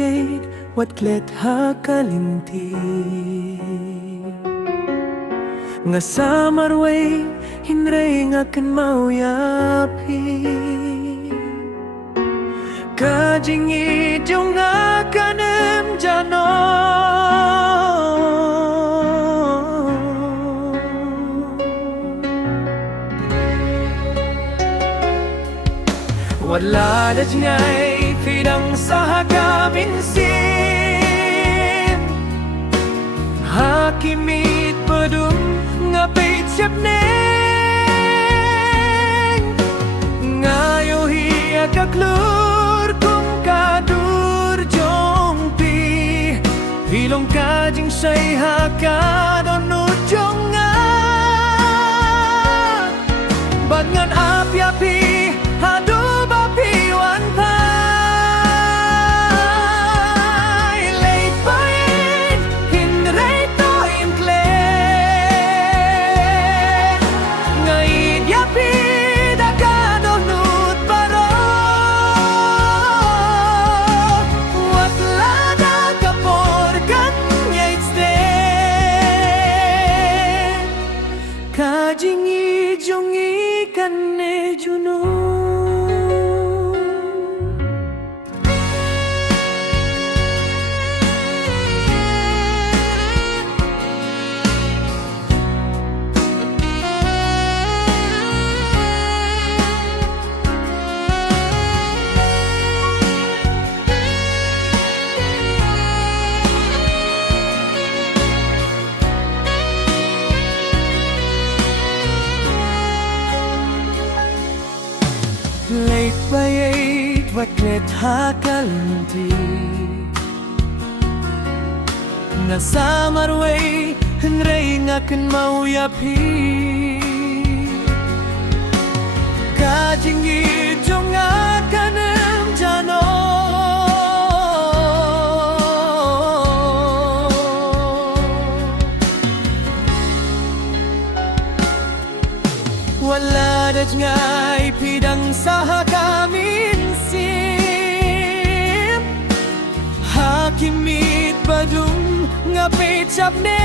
bayay watlet hakalinti nga samarway hinray nga kan mauyapi kajingit yung nga kanem jano wala na jingay pidang sa hagaminsin hakimit padum nga pitsap neng ngayo hiya kaklur kung kadur jong pi hilong kajing say hakadonut jong nga bagngan api-api hadu bapi wan pa kajingi jongi kanne juno late bayay watlet hakalinti nga samarway henray nga kan mauyapi kajingit yung nga kanem jano wala na ngay pidang sa hakaminsim hakimit badung nga pitsap neng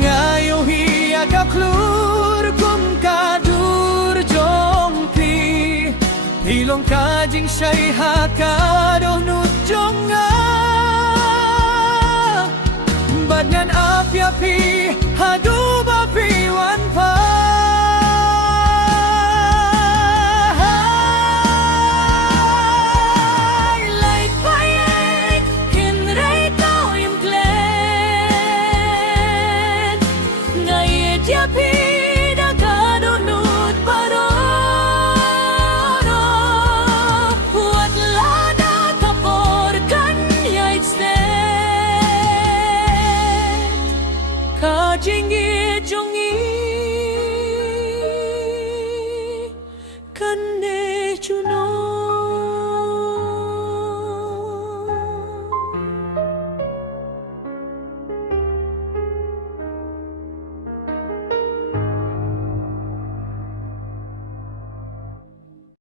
ngayo hiya kaklur kung kadur jong pi hilong kajing siya'y hakadonut jong nga badngan api-api